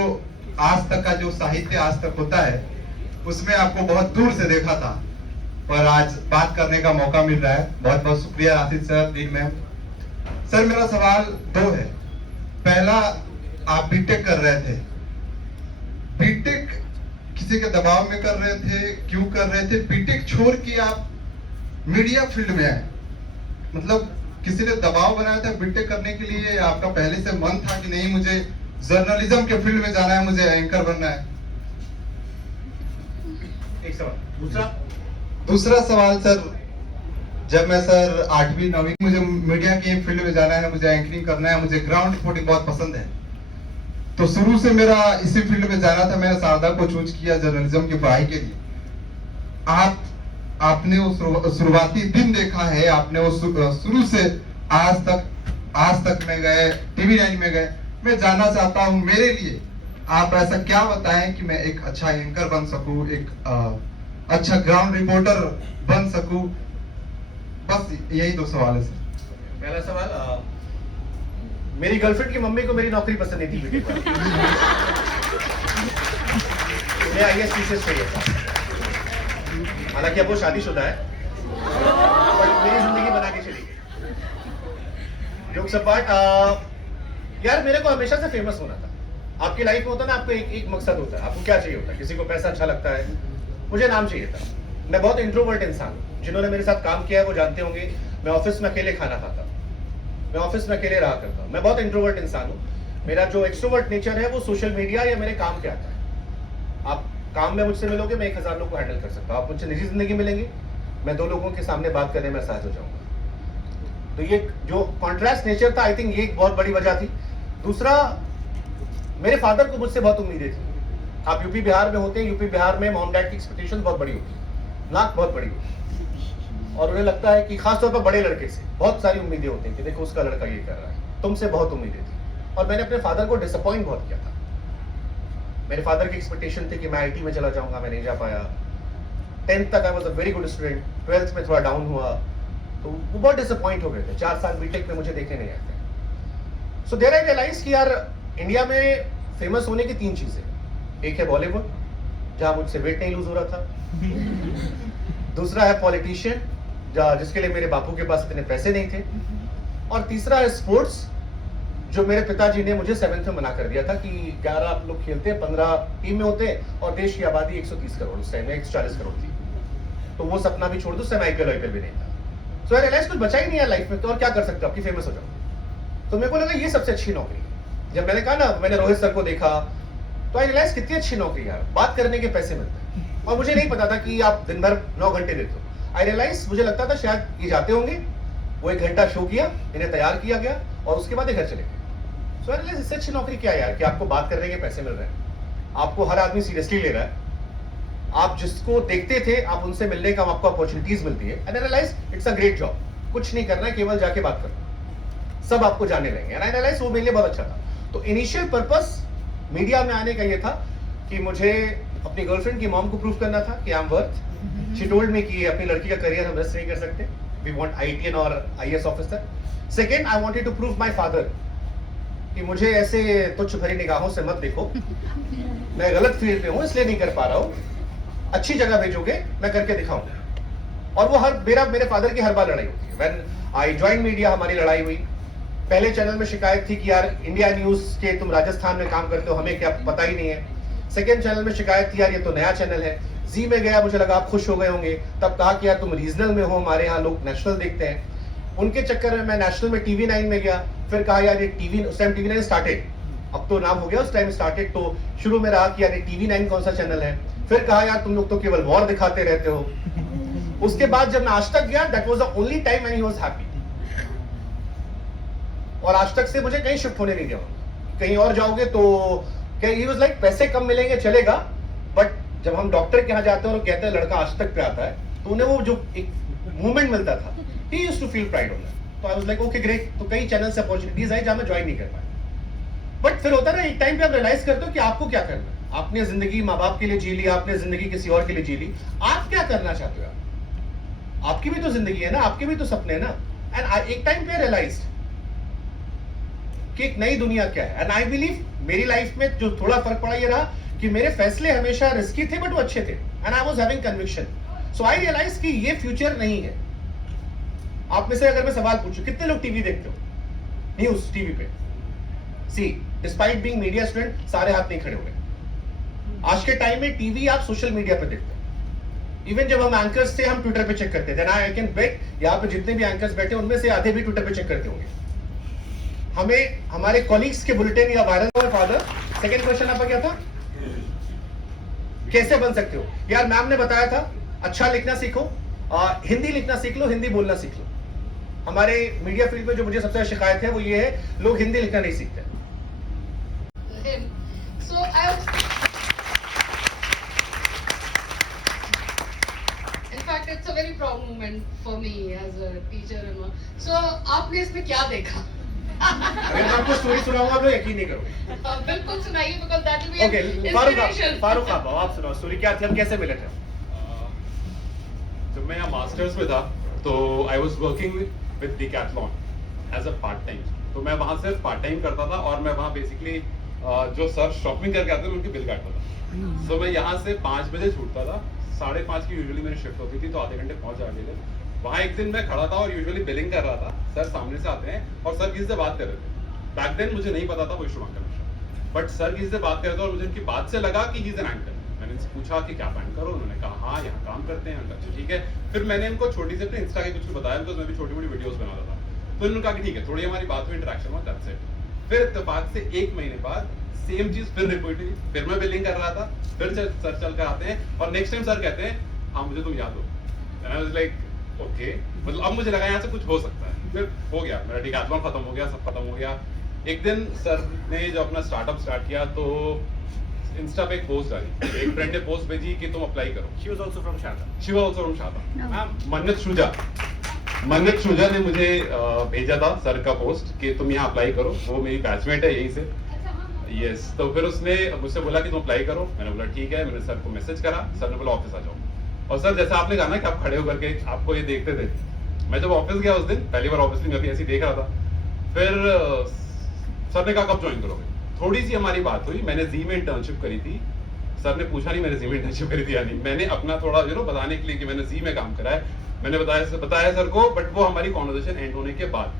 आज तक का जो साहित्य आज तक होता है उसमें आपको बहुत दूर से देखा था, पर आज बात करने का मौका मिल रहा है। बहुत बहुत शुक्रिया Rashid sir, dean ma'am. Sir मेरा सवाल दो है। पहला, आप बीटेक कर रहे थे, बीटेक किसी के दबाव में कर रहे थे, क्यों कर रहे थे? बीटेक छोड़ के आप मीडिया फील्ड में आए, मतलब किसी ने दबाव बनाया था बीटेक करने के लिए? आपका पहले से मन था कि नहीं मुझे जर्नलिज्म के फील्ड में जाना है, मुझे एंकर बनना है? एक सवाल। दूसरा सवाल सर, जब मैं सर 8वीं 9वीं, मुझे मीडिया के फील्ड में जाना है, मुझे एंकरिंग करना है, मुझे ग्राउंड रिपोर्टिंग बहुत पसंद है, तो शुरू से मेरा इसी फील्ड में जाना था। मैंने शारदा को चूज किया जर्नलिज्म की पढ़ाई के लिए। आपने वो शुरुआती दिन देखा है, आपने वो शुरू से आज तक में गए, TV9 में गए। मैं जानना चाहता हूँ, मेरे लिए आप ऐसा क्या बताएं कि मैं एक अच्छा एंकर बन सकूं, एक अच्छा ग्राउंड रिपोर्टर बन सकूं? बस यही दो सवाल है सर। पहला सवाल, मेरी गर्लफ्रेंड की मम्मी को मेरी नौकरी पसंद नहीं थी बीटेक वाली। उन्हें IAS TCS चाहिए था। हालांकि अब वो शादीशुदा है, बट मेरी जिंदगी बना के चली गई। जोक्स अपार्ट, यार मेरे को हमेशा से फेमस होना था। आपकी लाइफ में होता है ना, आपको एक मकसद होता है। आपको क्या चाहिए होता है? किसी को पैसा अच्छा लगता है, मुझे नाम चाहिए था। मैं बहुत इंट्रोवर्ट इंसान हूँ। जिन्होंने मेरे साथ काम किया है वो जानते होंगे, मैं ऑफिस में अकेले खाना खाता हूँ, मैं ऑफिस में अकेले रहा करता हूँ। मैं बहुत इंट्रोवर्ट इंसान हूँ। मेरा जो एक्सट्रोवर्ट नेचर है वो सोशल मीडिया या मेरे काम के आता है। आप काम में मुझसे मिलोगे, मैं 1000 लोग को हैंडल कर सकता हूँ। आप मुझसे निजी जिंदगी मिलेंगे, मैं 2 लोगों के सामने बात करने में सहज हो जाऊंगा। तो ये जो कॉन्ट्रास्ट नेचर था, आई थिंक ये एक बहुत बड़ी वजह थी। दूसरा, मेरे फादर को मुझसे बहुत उम्मीदें थी। आप यूपी बिहार में होते हैं, यूपी बिहार में मॉम डैड की एक्सपेक्टेशन बहुत बड़ी होती है, नाक बहुत बड़ी होती है, और उन्हें लगता है कि खासतौर पर बड़े लड़के से बहुत सारी उम्मीदें होती हैं कि देखो उसका लड़का ये कर रहा है। तुमसे बहुत उम्मीदें थी, और मैंने अपने फादर को डिसअपॉइंट बहुत किया था। मेरे फादर की एक्सपेक्टेशन थी कि मैं IT में चला जाऊंगा, मैं नहीं जा पाया। 10th तक I was a very good student, 12th में थोड़ा डाउन हुआ, तो वो बहुत डिसअपॉइंट हो गए थे। 4 साल बीटेक में मुझे देखने नहीं आते। सो देयर आई रियलाइज कि यार इंडिया में फेमस होने की 3 चीजें। एक है बॉलीवुड, जहां मुझसे वेट नहीं लूज हो रहा था। दूसरा है पॉलिटिशियन, जिसके लिए मेरे बापू के पास इतने पैसे नहीं थे। और तीसरा है स्पोर्ट्स, जो मेरे पिताजी ने मुझे 7th में मना कर दिया था कि 11 आप लोग खेलते हैं, 15 टीम में होते हैं, और देश की आबादी 130 करोड़, उस टाइम में 140 करोड़ थी, तो वो सपना भी छोड़ दो। उस टाइम IPL भी नहीं था। सो आई रियलाइज कुछ बचा ही नहीं है लाइफ में, तो और क्या कर सकते हो, आपकी फेमस हो जाओ। तो मेरे को लगा ये सबसे अच्छी नौकरी है। जब मैंने कहा ना, मैंने रोहित सर को देखा, तो आई रियलाइज कितनी अच्छी नौकरी यार, बात करने के पैसे मिलते हैं। और मुझे नहीं पता था कि आप दिन भर 9 घंटे देते हो। आई रियलाइज, मुझे लगता था शायद ये जाते होंगे, वो 1 घंटा शो किया, इन्हें तैयार किया गया, और उसके बाद ये घर चले गए। सो आई रियलाइज, इससे अच्छी नौकरी क्या है यार, कि आपको बात करने के पैसे मिल रहे हैं, आपको हर आदमी सीरियसली ले रहा है, आप जिसको देखते थे आप उनसे मिलने का आपको अपॉर्चुनिटीज मिलती है। And I realise it's a great job, कुछ नहीं करना है, केवल जाके बात करना, सब आपको जाने लगेंगे। एंड आई रियलाइज वो मेरे लिए बहुत अच्छा था। तो इनिशियल पर्पस मीडिया में आने का ये था कि मुझे अपनी गर्लफ्रेंड की मॉम को प्रूव करना था कि I am worth. She told me कि अपनी लड़की का करियर हम रिस्क नहीं कर सकते, वी वांट ITN और IAS ऑफिसर। Second, I wanted to prove my father कि मुझे ऐसे तुच्छ भरी निगाहों से मत देखो, मैं गलत फील्ड पे हूँ इसलिए नहीं कर पा रहा हूँ, अच्छी जगह भेजोगे मैं करके दिखाऊंगा। और वो मेरे फादर की हर बार लड़ाई होती है। व्हेन आई जॉइन मीडिया, हमारी लड़ाई हुई। पहले चैनल में शिकायत थी कि यार इंडिया न्यूज के तुम राजस्थान में काम करते हो, हमें क्या पता ही नहीं है। सेकंड चैनल में शिकायत थी यार ये तो नया चैनल है। जी में गया, मुझे लगा आप खुश हो गए होंगे, तब कहा कि यार तुम रीजनल में हो, हमारे यहाँ लोग नेशनल देखते हैं। उनके चक्कर में मैं नेशनल में TV9 में गया, फिर कहा यार ये टीवी, उस टाइम TV9 स्टार्टेड, अब तो नाम हो गया, उस टाइम स्टार्टेड। तो शुरू में रहा कि यार ये TV9 कौन सा चैनल है। फिर कहा यार तुम लोग तो केवल वॉर दिखाते रहते हो। उसके बाद जब मैं आज तक गया, that was the only time when he was happy. और आज तक से मुझे कहीं शिफ्ट होने नहीं दिया। कहीं और जाओगे तो ही वाज लाइक पैसे कम मिलेंगे चलेगा, बट जब हम डॉक्टर के यहाँ जाते हैं और कहते हैं लड़का आज तक पे आता है, तो उन्हें वो जो एक मूवमेंट मिलता था, he used to feel pride on that. तो I was like okay great. तो कई चैनल से अपॉर्चुनिटीज आई जहां मैं ज्वाइन नहीं कर पाया। बट फिर होता है ना, एक टाइम पे आप रियलाइज करते हो कि आपको क्या करना है। आपने जिंदगी माँ बाप के लिए जी ली, आपने जिंदगी किसी और के लिए जी ली, आप क्या करना चाहते हो? आपकी भी तो जिंदगी है ना, आपके भी तो सपने हैं ना। एंड एक टाइम पे रियलाइज कि एक नई दुनिया क्या है। एंड आई बिलीव मेरी लाइफ में जो थोड़ा फर्क पड़ा ये रहा कि मेरे फैसले हमेशा रिस्की थे बट वो अच्छे थे। And I was having conviction so I realise कि ये फ्यूचर नहीं है। आप में से अगर मैं सवाल पूछूं, कितने लोग टीवी देखते हो, न्यूज टीवी पे? सी, डिस्पाइट बीइंग मीडिया स्टूडेंट, सारे हाथ नहीं खड़े हुए। आज के टाइम में टीवी आप सोशल मीडिया पे देखते हो। इवन जब हम एंकर्स थे, हम ट्विटर पे चेक करते थे। आई कैन बेट यहाँ पे जितने भी एंकर्स बैठे उनमें से आधे भी ट्विटर पे चेक करते होंगे। हमें हमारे कॉलीग्स के बुलेटिन या वायरल हुआ। फादर, सेकंड क्वेश्चन आपका क्या था? कैसे बन सकते हो? यार मैम ने बताया था अच्छा लिखना सीखो, हिंदी लिखना सीख लो, हिंदी बोलना सीख लो। हमारे मीडिया फील्ड में जो मुझे सबसे ज्यादा शिकायत है वो ये है, लोग हिंदी लिखना नहीं सीखते। In fact, it's a very proud moment for me as a teacher and all. So, आपने इसमें क्या देखा? अगर मैं आपको स्टोरी सुनाऊंगा आप लोग यकीन नहीं करोगे। बिल्कुल सुनाइए, because that will be an okay, inspiration. Farooq आप सुनाओ स्टोरी, क्या थी, हम कैसे मिले थे? जब मैं यहाँ मास्टर्स में था तो I was working with Decathlon as a part time. तो मैं वहाँ सिर्फ पार्ट टाइम करता था और मैं वहाँ बेसिकली जो सर शॉपिंग करके आते थे उनके बिल काटता था। तो मैं यहाँ से 5 बजे छूटता था, 5:30 की यूजुअली मेरी शिफ्ट होती थी, तो आधे घंटे पहुँच जाते थे। वहाँ एक दिन मैं खड़ा था और यूजुअली बिलिंग कर रहा था। सर सामने से आते हैं और सर किसी से बात कर रहे थे। बैक देन मुझे नहीं पता था वो शुभांकर मिश्रा, बट सर किसी से बात कर रहे थे और मुझे उनकी बात से लगा कि ही इज एन एंकर। मैंने इनसे पूछा कि क्या एंकर हो, उन्होंने कहा हाँ यहाँ काम करते हैं। अच्छा ठीक है। फिर मैंने इनको छोटी सी अपने इंस्टा के कुछ बताया, बिकॉज मैं भी छोटी मोटी वीडियोस बनाता था। तो इन्होंने कहा कि ठीक है, थोड़ी हमारी बात हुई, इंटरेक्शन हुआ, दैट्स इट। फिर इत्तेफाक से 1 महीने बाद सेम चीज फिर रिपीट हुई। फिर मैं बिलिंग कर रहा था, फिर सर चल कर आते हैं और नेक्स्ट टाइम सर कहते हैं हाँ मुझे तुम याद हो। And I was like okay, मतलब अब मुझे लगा यहाँ से कुछ हो सकता है। फिर हो गया, मेरा डिकैथलॉन खत्म हो गया, सब खत्म हो गया। एक दिन सर ने जब अपना स्टार्टअप स्टार्ट किया तो इंस्टा पे एक पोस्ट डाली, एक फ्रेंड ने पोस्ट भेजी कि तुम अप्लाई करो। She was also from Sharda. She was also from Sharda. Mannat Shuja ने मुझे भेजा था सर का पोस्ट कि तुम यहाँ अप्लाई करो। वो मेरी बैचमेट है यहीं से। यस, तो फिर उसने मुझसे बोला कि तुम अप्लाई करो। मैंने बोला ठीक है। मैंने सर को मैसेज करा, सर ने बोला ऑफिस आ जाओ। और सर जैसे आपने कहा ना कि आप खड़े होकर के आपको ये देखते थे, मैं जब ऑफिस गया उस दिन पहली बार, ऑब्वियसली मैं भी ऐसे ही देख रहा था। फिर सर ने कहा कब ज्वाइन करोगे। थोड़ी सी हमारी बात हुई। मैंने जी में इंटर्नशिप करी थी। सर ने पूछा नहीं मैंने जी में इंटर्नशिप करी थी या नहीं। मैंने अपना थोड़ा बताने के लिए कि मैंने जी में काम करा है मैंने बताया सर को। बट वो हमारी कॉन्वर्सेशन एंड होने के बाद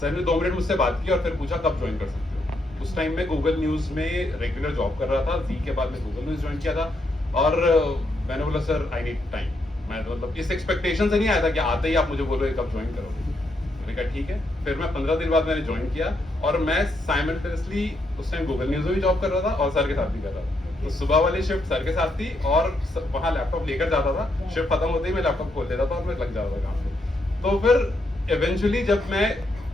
सर ने 2 मिनट मुझसे बात की और फिर पूछा कब ज्वाइन कर सकते हो। उस टाइम में गूगल न्यूज में रेगुलर जॉब कर रहा था। जी के बाद में गूगल न्यूज ज्वाइन किया था। और मैंने बोला सर आई नीड टाइम। मैं मतलब इस एक्सपेक्टेशन से नहीं आया था कि आते ही आप मुझे बोलो कब ज्वाइन करोगे। मैंने कहा ठीक है। फिर मैं 15 दिन बाद मैंने ज्वाइन किया और मैं साइमल्टेनियसली उस टाइम गूगल न्यूज में भी जॉब कर रहा था और सर के साथ भी कर रहा था। तो सुबह वाली शिफ्ट सर के साथ थी और वहाँ लैपटॉप लेकर जाता था। शिफ्ट खत्म होते ही मैं लैपटॉप खोल देता था और मैं लग जाता था काम पे। तो फिर इवेंचुअली जब मैं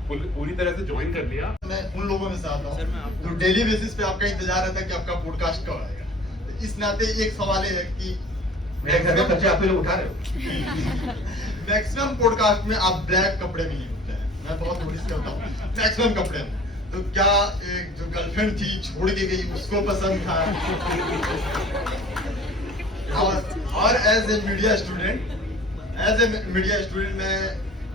पूरी तरह से ज्वाइन कर लिया, मैं उन लोगों में से आता हूँ तो डेली बेसिस पे आपका इंतजार रहता है कि आपका पॉडकास्ट कब आएगा। तो इस नाते एक सवाल है कि मेरे घर में खर्चे आप लोग उठा रहे हो। मैक्सिमम पॉडकास्ट में आप ब्लैक कपड़े में ही होते हैं। मैं बहुत नोटिस करता हूँ मैक्सिमम कपड़े में। तो क्या एक जो गर्लफ्रेंड थी छोड़ के गई उसको पसंद था? और एज ए मीडिया स्टूडेंट मैं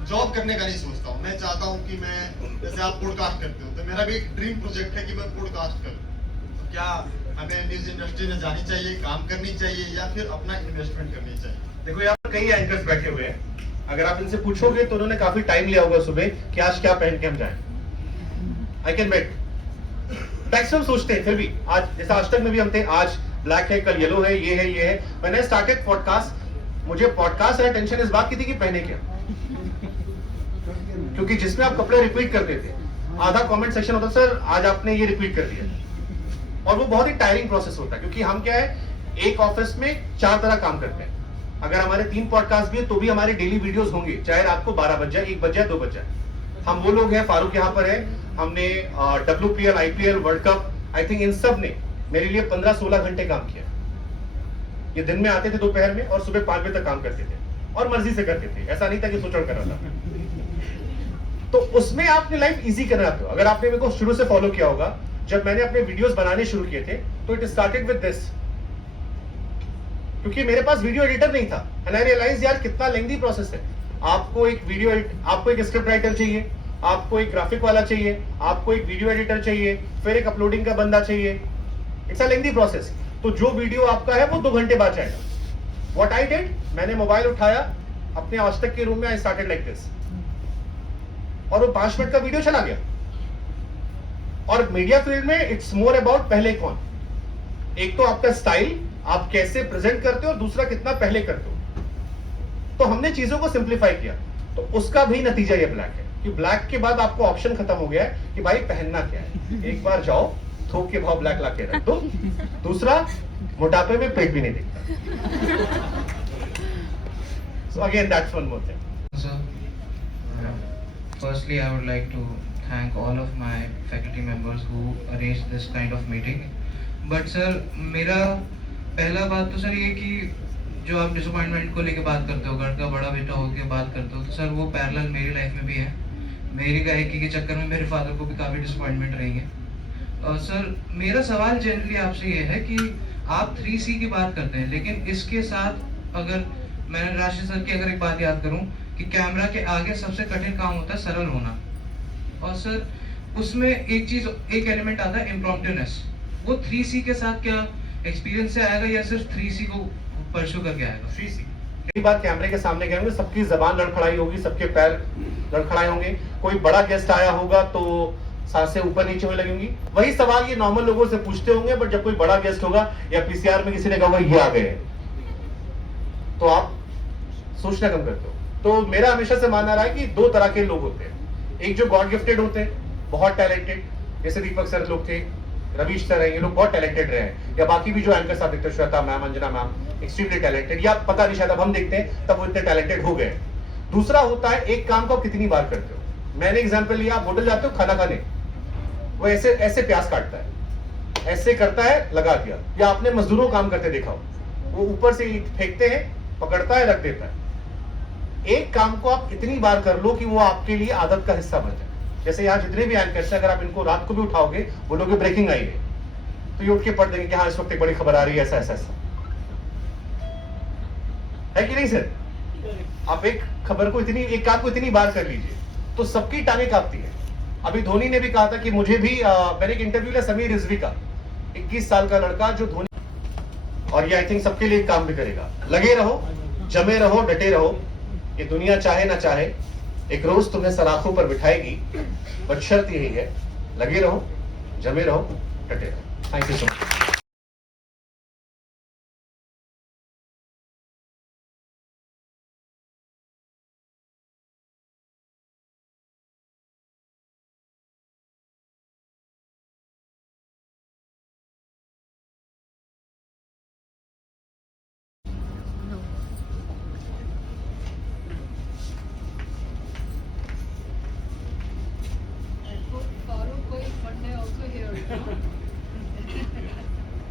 जॉब करने का नहीं सोचता हूँ। मैं चाहता हूँ कि मैं जैसे आप पॉडकास्ट करते हो तो मेरा भी एक ड्रीम प्रोजेक्ट है कि मैं पॉडकास्ट करूँ। तो क्या हमें न्यूज इंडस्ट्री में जानी चाहिए, काम करनी चाहिए या फिर अपना इन्वेस्टमेंट करनी चाहिए? देखो यहाँ पर कई एंकर्स बैठे हुए हैं। अगर आप इनसे पूछोगे तो उन्होंने काफी टाइम लिया होगा सुबह कि आज क्या पहन के हम जाएं। आई कैन बेट मैक्सिमम सोचते हैं। फिर भी आज जैसे आज तक में भी हम थे, आज ब्लैक है, कल येलो है, ये है, ये है। मैंने स्टार्टेड पॉडकास्ट, मुझे पॉडकास्ट से टेंशन इस बात की थी कि पहने क्या, क्योंकि जिसमें आप कपड़े रिपीट करते थे आधा कमेंट सेक्शन होता सर आज आपने ये रिपीट कर दिया। और वो बहुत ही टायरिंग प्रोसेस होता है क्योंकि हम क्या है एक ऑफिस में 4 तरह काम करते हैं। अगर हमारे 3 पॉडकास्ट भी है तो भी हमारे डेली वीडियोस होंगे, चाहे रात को 12 बज जाए, 1 बज जाए, 2 बज जाए। हम वो लोग हैं, फारूक यहाँ पर है, हमने WPL, IPL, world cup, I think in सब ने मेरे लिए 15-16 घंटे काम किया। ये दिन में आते थे दोपहर में और सुबह 5 बजे तक काम करते थे और मर्जी से करते थे। ऐसा नहीं था कि सोच कर रहा था। तो उसमें आपने लाइफ इजी कर रहे हो। अगर आपने मेरे को शुरू से फॉलो किया होगा, जब मैंने अपने वीडियोस बनाने शुरू किए थे तो इट स्टार्टेड विद दिस, क्योंकि मेरे पास वीडियो एडिटर नहीं था। एंड आई रियलाइज यार कितना लेंथी प्रोसेस है। आपको एक स्क्रिप्ट राइटर चाहिए, आपको एक ग्राफिक वाला चाहिए, आपको एक वीडियो एडिटर चाहिए, फिर एक अपलोडिंग का बंदा चाहिए। It's a lengthy process. तो जो वीडियो आपका है वो 2 घंटे बाद जाएगा। व्हाट आई डिड, मैंने मोबाइल उठाया, अपने आज तक के रूम में आई स्टार्टेड लाइक दिस, और वो 5 मिनट का वीडियो चला गया। और मीडिया फील्ड में इट्स मोर अबाउट पहले कौन, एक तो आपका स्टाइल, आप कैसे प्रेजेंट करते हो, और दूसरा कितना पहले करते हो। तो हमने चीजों को सिंप्लीफाई किया, तो उसका भी नतीजा ये ब्लैक है कि ब्लैक के बाद आपको ऑप्शन खत्म हो गया है कि भाई पहनना क्या है। एक बार जाओ थोक के भाव ब्लैक ला के रख दो, दूसरा मोटापे में पेट भी नहीं दिखता। So again, that's one more thing. So, firstly, I would like to thank all of my faculty members who arranged this kind of meeting. But sir, मेरा पहला बात तो सर ये कि जो आप डिसअपॉइंटमेंट को लेके बात करते हो, घर का बड़ा बेटा होके बात करते हो, तो सर वो पैरेलल मेरी लाइफ में भी है। मेरी गायकी के चक्कर में मेरे फादर को भी काफ़ी डिसअपॉइंटमेंट रही है। और सर मेरा सवाल जनरली आपसे ये है कि आप 3C की बात करते हैं, लेकिन इसके साथ अगर मैंने राशि सर की अगर एक बात याद करूं कि कैमरा के आगे सबसे कठिन काम होता है सरल होना, और सर उसमें एक चीज, एक एलिमेंट आता है इम्प्रॉम्प्टूनेस। वो 3C के साथ क्या एक्सपीरियंस से आएगा या सिर्फ 3C को परस्यू करके आएगा? 3C कई बार कैमरे के सामने गए होंगे, सबकी जबान लड़खड़ाई होगी, सबके पैर लड़खड़ाए होंगे, कोई बड़ा गेस्ट आया होगा तो सांसें ऊपर नीचे होने लगेंगी। वही सवाल ये नॉर्मल लोगों से पूछते होंगे, बट जब कोई बड़ा गेस्ट होगा या पीसीआर में किसी ने कहा ये आ गए, तो आप सोचना कम करते हो। तो मेरा हमेशा से मानना रहा है कि 2 तरह के लोग होते हैं, एक जो गॉड गिफ्टेड होते हैं, बहुत टैलेंटेड, जैसे दीपक सर लोग थे, रवीश सर हैं, ये लोग बहुत टैलेंटेड रहे हैं, या बाकी भी जो एंकर साहब दिखते, Shweta ma'am, Anjana ma'am, extremely talented, या पता नहीं शायद अब हम देखते हैं तब वो इतने टैलेंटेड हो गए। दूसरा होता है एक काम को आप कितनी बार करते हो। मैंने एग्जाम्पल लिया, आप होटल जाते हो खाना खाने, वो ऐसे ऐसे प्याज काटता है, ऐसे करता है, लगा दिया, या आपने मजदूरों को काम करते देखा हो, वो ऊपर से फेंकते हैं, पकड़ता है, रख देता है। एक काम को आप इतनी बार कर लो कि वो आपके लिए आदत का हिस्सा बन जाए। जैसे यहाँ जितने भी एंकर्स हैं, अगर आप इनको रात को भी उठाओगे, बोलोगे ब्रेकिंग आई है, तो ये उठ के पढ़ देंगे कि हाँ इस वक्त एक बड़ी खबर आ रही है, ऐसा ऐसा ऐसा, है कि नहीं सर? आप एक खबर को इतनी, एक काम को इतनी बार कर लीजिए तो सबकी टांगें कांपती है। अभी धोनी ने भी कहा था कि मुझे भी, मैंने एक इंटरव्यू लिया समीर रिजवी का, 21 साल का लड़का जो धोनी, और ये आई थिंक सबके लिए काम भी करेगा। लगे रहो, जमे रहो, डटे रहो, ये दुनिया चाहे ना चाहे एक रोज तुम्हें सलाखों पर बिठाएगी, बट शर्त यही है, लगे रहो, जमे रहो, डटे रहो। Thank you so much. Farooq going one day also here.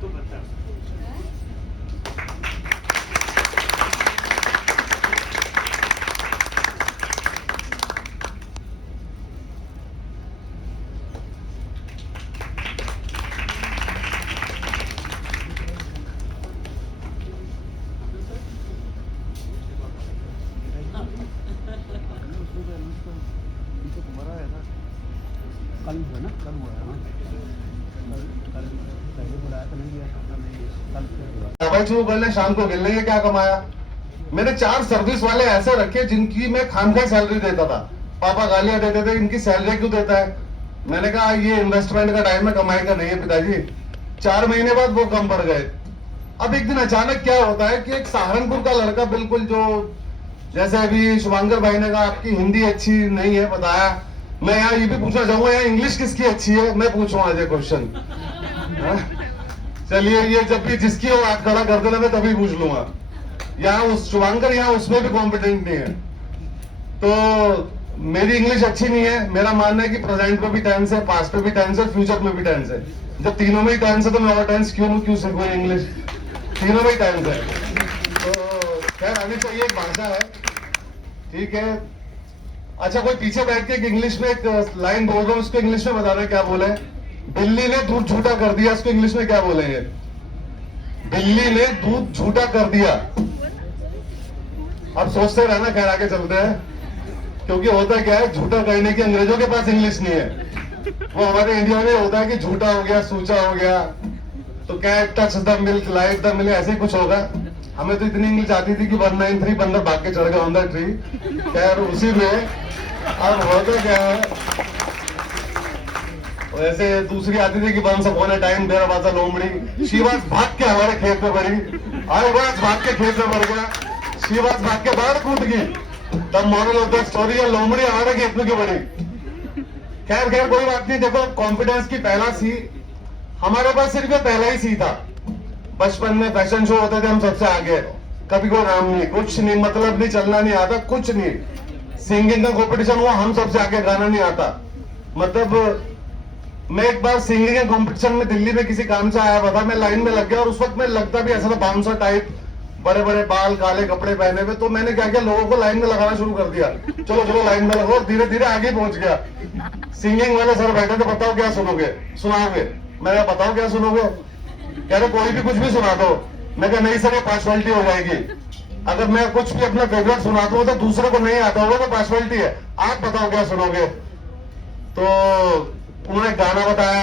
तो बता भाई जो बोलने शाम को मिलने के क्या कमाया। मैंने 4 सर्विस वाले ऐसे रखे जिनकी मैं खामखा सैलरी देता था, पापा गालियां देते थे, इनकी सैलरी क्यों देता है। मैंने कहा ये इन्वेस्टमेंट का टाइम है, कमाई का नहीं है पिताजी। 4 महीने बाद वो कम पड़ गए। अब एक दिन अचानक क्या होता है कि एक सहारनपुर का लड़का, बिल्कुल जो जैसे अभी शुभांकर भाई ने कहा आपकी हिंदी अच्छी नहीं है बताया, मैं यहाँ ये भी पूछना चाहूंगा यहाँ इंग्लिश किसकी अच्छी है, मैं पूछूंगा आज क्वेश्चन। चलिए ये जब भी जिसकी वो हाथ खड़ा कर देना मैं तभी पूछ लूंगा। यहाँ उस शुभांकर यहाँ उसमें भी कॉम्पिटेंट नहीं है। तो मेरी इंग्लिश अच्छी नहीं है, मेरा मानना है कि प्रेजेंट पे भी टेंस है, पास्ट पे भी टेंस है, फ्यूचर में भी टेंस है। जब तीनों में ही टेंस है तो मैं और टेंस क्यों सीखूं इंग्लिश, तीनों में ही टेंस है। तो खैर आनी चाहिए, एक भाषा है, ठीक है। अच्छा कोई पीछे बैठ के इंग्लिश में एक लाइन बोल रहा हूँ, उसको इंग्लिश में बताना क्या बोले। बिल्ली ने दूध झूठा कर दिया, इसको इंग्लिश में क्या बोलेंगे। बिल्ली ने दूध झूठा कर दिया। अब सोचते रहना, खैर आगे चलते हैं, क्योंकि होता क्या है झूठा कहने की अंग्रेजों के पास इंग्लिश नहीं है। वो हमारे इंडिया में होता है कि झूठा हो गया, सूचा हो गया, तो cat touch the milk light the milk, ऐसे ही कुछ होगा। हमें तो इतनी इंग्लिश आती थी कि 193 बंदर भाग के चढ़ गए ऑन द ट्री। खैर उसी में अब होता क्या है, वैसे दूसरी आती थी कि once upon a time there was a लोमड़ी, शीवास भाग के हमारे खेत में पड़ी, आई वाज भाग के खेत में पड़ गया, शीवास भाग के बाहर कूद गई। The moral of the story है लोमड़ी हमारे खेत में क्यों पड़ी। खैर खैर कोई बात नहीं। देखो कॉन्फिडेंस की पहला सी हमारे पास सिर्फ ये पहला ही सी था। बचपन में फैशन शो होते थे, हम सबसे आगे, कभी कोई नाम नहीं, कुछ नहीं, मतलब नहीं, चलना नहीं आता, कुछ नहीं। सिंगिंग का कंपटीशन हुआ, हम सबसे आगे, गाना नहीं आता। मतलब मैं एक बार सिंगिंग के कंपटीशन में दिल्ली में किसी काम से आया हुआ था, मैं लाइन में लग गया और उस वक्त मैं लगता भी ऐसा था बाउंसर टाइप, बड़े बड़े बाल, काले कपड़े पहने हुए। तो मैंने क्या किया, लोगों को लाइन में लगाना शुरू कर दिया, चलो चलो लाइन में लगो, धीरे धीरे आगे पहुंच गया। सिंगिंग वाले सर बैठे थे, बताओ क्या सुनोगे, सुनाओगे? मैं बताओ क्या सुनोगे? कह रहे कोई भी कुछ भी सुना दो। मैं कहा नहीं सर ये पार्शलिटी हो जाएगी, अगर मैं कुछ भी अपना फेवरेट सुनाता हूँ तो दूसरे को नहीं आता होगा तो पार्शलिटी है, आप बताओ क्या सुनोगे। तो उन्होंने गाना बताया,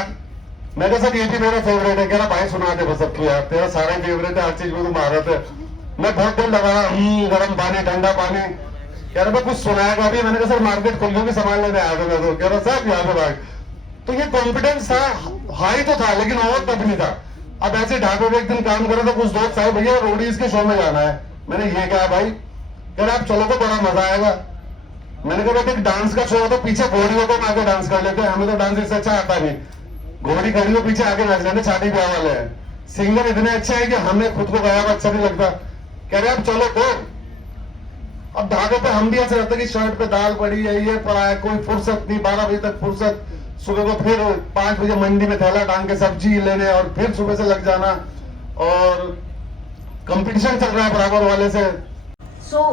मैं कहा सर ये भी मेरा फेवरेट है। कह रहा भाई सुना दे बस अब तू यार, तेरा सारा फेवरेट है, हर चीज में तुम भारत है। मैं बहुत देर लगा गर्म पानी ठंडा पानी, कह रहा मैं कुछ सुनाएगा अभी। मैंने कहा सर मार्केट खोल के सामान लेने आया था मैं तो। कह रहा सर यहाँ पे भाग। तो ये कॉन्फिडेंस था, हाई तो था लेकिन और तब नहीं था। अब ऐसे ढाबे में एक दिन काम कर रहा था, कुछ दोस्त आए भैया रोडीज के शो में जाना है। मैंने ये कहा भाई, कह रहा आप चलो तो बड़ा मजा आएगा। मैंने कहा बेटे डांस का शो हो तो पीछे घोड़ी हो तो आगे डांस कर लेते हैं, हमें तो डांस इससे अच्छा आता नहीं। घोड़ी खड़ी हो पीछे आगे नाच लेते, शादी ब्याह वाले हैं। सिंगर इतने अच्छे हैं कि हमें खुद को गाया अच्छा नहीं लगता। कह रहे आप चलो तो। अब ढाबे पे हम भी ऐसे रहते कि शर्ट पे दाल पड़ी है, ये पड़ा है, कोई फुर्सत नहीं, 12 बजे तक फुर्सत, सुबह को फिर 5 बजे मंडी में थैला टांग के सब्जी लेने और फिर सुबह से लग जाना, और कंपटीशन चल रहा है बराबर वाले से। So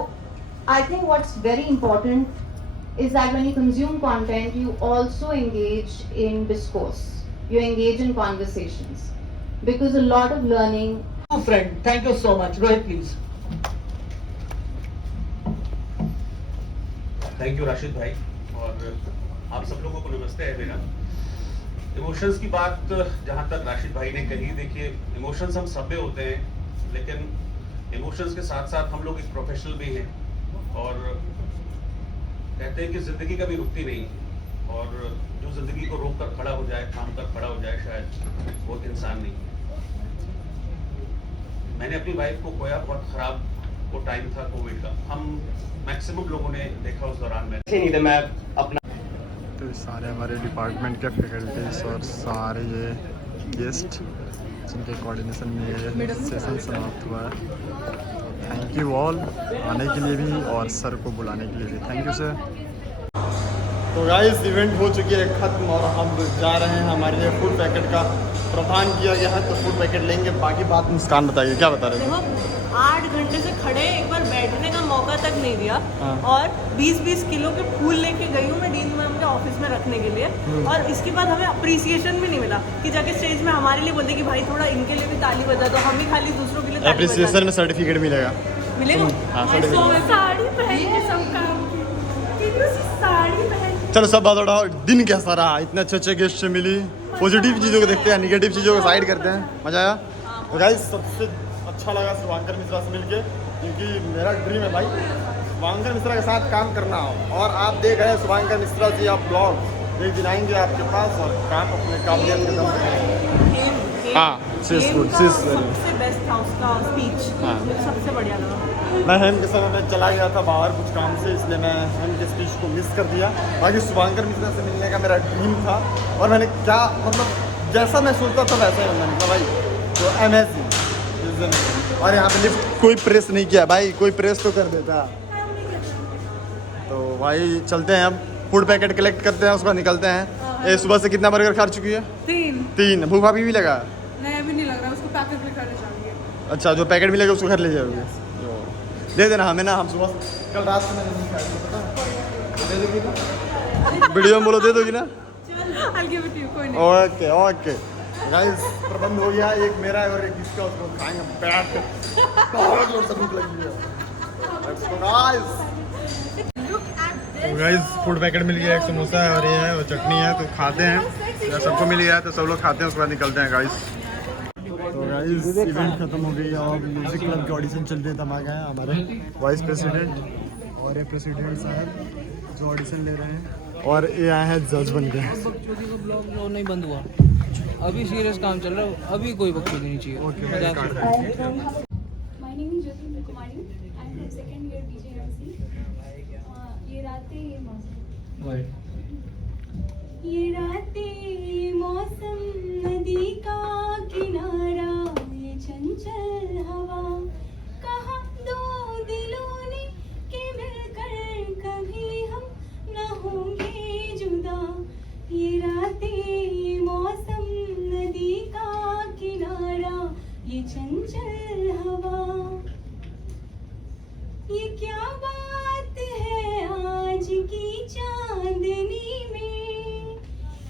I think what's very important is that when you consume content, you also engage in discourse. You engage in conversations because a lot of learning. Friend, thank you so much. Rohit, please. Thank you Rashid भाई, और आप सब लोगों को नमस्ते है मेरा। Emotions की बात जहाँ तक राशिद भाई ने कही, देखिए इमोशंस हम सब में होते हैं, लेकिन इमोशंस के साथ साथ हम लोग एक प्रोफेशनल भी हैं, और कहते हैं कि जिंदगी कभी रुकती नहीं, और जो जिंदगी को रोक कर खड़ा हो जाए, थाम कर खड़ा हो जाए, शायद वो इंसान नहीं। मैंने अपनी वाइफ को खोया, बहुत खराब वो टाइम था कोविड का, हम मैक्सिमम लोगों ने देखा उस दौरान में। मैं अपना तो सारे हमारे डिपार्टमेंट के फैकल्टीज और सारे ये गेस्ट जिनके कोऑर्डिनेशन में ये सेशन समाप्त हुआ है। थैंक यू ऑल आने के लिए भी और सर को बुलाने के लिए भी थैंक यू सर। तो गाइस इवेंट हो चुकी है ख़त्म और हम जा रहे हैं, हमारे लिए फूड पैकेट का प्रदान किया गया है, तो फूड पैकेट लेंगे। बाकी बात मुस्कान बताइए, क्या बता रहे थे? 8 घंटे से खड़े, एक बार बैठने का मौका तक नहीं दिया। हाँ। और 20-20 किलो के फूल लेके गई हूँ मैं डीन मैम के ऑफिस में रखने के लिए, और इसके बाद हमें अप्रिसिएशन भी नहीं मिला कि जाके स्टेज में हमारे लिए बोलते कि भाई थोड़ा इनके लिए भी ताली बजा दो, हम ही खाली दूसरों के लिए ताली अप्रिसिएशन में सर्टिफिकेट मिलेगा। हाँ, साड़ी पहन के सब काम साड़ी पहन। चलो सब बात उठाओ, दिन कैसा रहा? इतने अच्छे अच्छे गेस्ट से मिली, पॉजिटिव चीज़ों को देखते हैं, निगेटिव चीज़ों को साइड करते हैं, मजा आया। तो गाइस सबसे अच्छा लगा शुभांकर मिश्रा से मिलके, क्योंकि मेरा ड्रीम है भाई शुभांकर मिश्रा के साथ काम करना। और आप देख रहे हैं शुभांकर मिश्रा जी, आप ब्लॉग एक दिन आएंगे आपके पास और काम अपने काबिलियत के दम पे। हाँ सबसे बेस्ट था उसका स्पीच, मुझे सबसे बढ़िया लगा। मैं हेम के समय में चला गया था बाहर कुछ काम से, इसलिए मैं हेम के स्पीच को मिस कर दिया। बाकी शुभांकर मिश्रा से मिलने का मेरा ड्रीम था, और मैंने क्या मतलब जैसा मैं सोचता था वैसा ही मैंने कहा भाई। तो अमेजिंग, और यहाँ पे लिफ्ट कोई प्रेस नहीं किया भाई, कोई प्रेस तो कर देता। तो भाई चलते हैं, अब फूड पैकेट कलेक्ट करते हैं, उसके बाद निकलते हैं। ये सुबह से कितना बर्गर खा चुकी है? 3। भूख भाभी भी लगा? नहीं अभी नहीं लग रहा, उसको पैकेट भी खाने चाहिए। अच्छा, जो पैकेट मिलेगा उसको घर ले जाओगे? दे देना हमें ना, हम सुबह कल रात से मैंने नहीं खाया, दे दोगी ना? वीडियो में बोलो दे दोगी ना? ओके ओके गाइस, प्रबंध हो गया, एक मेरा है और एक इसका, उसको खाएंगे बैठ के, बहुत जोर से भूख लगी है। Let's go guys. तो गाइस फूड पैकेट मिल गया, एक समोसा है और ये है और चटनी है, तो खाते हैं। सबको मिल गया है तो सब लोग खाते हैं, उसके बाद निकलते हैं गाइस। तो गाइस इवेंट खत्म हो गई और म्यूजिक क्लब के ऑडिशन चल रहे तब आ गए हमारे वाइस प्रेसिडेंट और ये प्रेसिडेंट साहब जो ऑडिशन ले रहे हैं और ये आए हैं जज बन के। ब्लॉग नहीं बंद हुआ, अभी सीरियस काम चल रहा है, अभी कोई बकचोदी नहीं चाहिए। Okay My name is Jyoti Kumari. I am from second year BJMC. ये रातें ये मौसम ये मौसम नदी का किनारा ये चंचल हवा कहा दो दिलों ने कि मिलकर कभी हम न होंगे जुदा ये रातें ये मौसम नदी का किनारा ये चंचल हवा ये क्या बात है आज की चांदनी में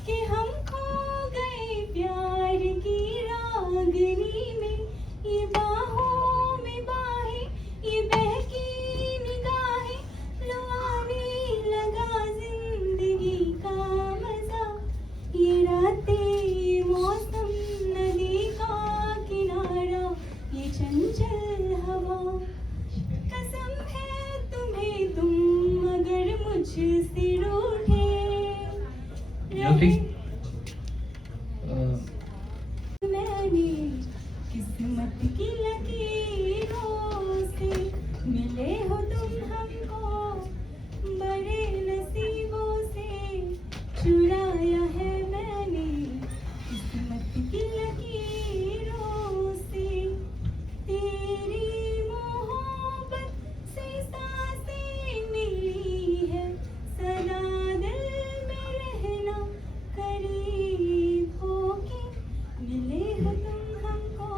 कि हम खो गए प्यार की रागनी में ये बाहों में बाहें ये बहकी निगाहें लुभाने लगा जिंदगी का मजा ये रातें ये मौसम नदी का किनारा ये चंचल हवा कसम है तुम्हें तुम मगर मुझसे रूठे मैंने किस्मत की लकीरों से मिले हो तुम हमको बड़े नसीबों से चुराया है मैंने किस्मत की लकीरों से तेरी मोहब्बत से सांसें मिली है सदा दिल में रहना करीब होके मिले हो तुम हमको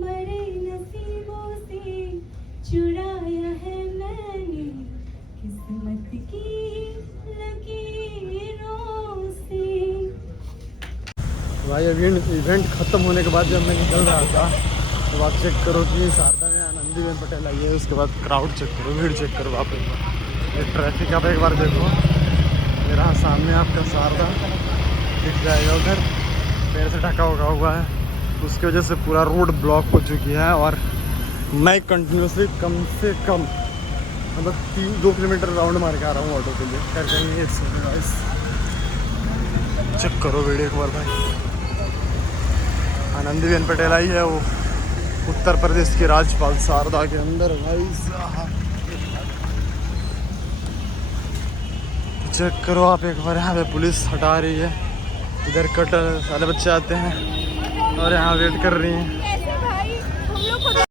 बड़े नसीबों से चुराया है मैंने किस्मत की लकीरों से। भाई इवेंट ख़त्म होने के बाद जब मैं निकल रहा था तो आप चेक करो कि शारदा में आनंदीबेन पटेल आई है, उसके बाद क्राउड चेक करो, भीड़ चेक करो आप एक बार, ये ट्रैफिक आप एक बार देखो। मेरा सामने आपका शारदा दिख जाएगा, उधर पेड़ से ढका हुआ है, उसकी वजह से पूरा रोड ब्लॉक हो चुकी है और मैं कंटिन्यूसली कम से कम मतलब 2 किलोमीटर राउंड मार के आ रहा हूँ ऑटो के लिए। खैर कहीं चेक करो वीडियो एक बार भाई। आनंदीबेन पटेल आई है, वो उत्तर प्रदेश की राज्यपाल शारदा के अंदर भाई साहब। चेक करो आप एक बार, यहाँ पे पुलिस हटा रही है, इधर कट सारे बच्चे आते हैं और यहाँ वेट कर रही हैं।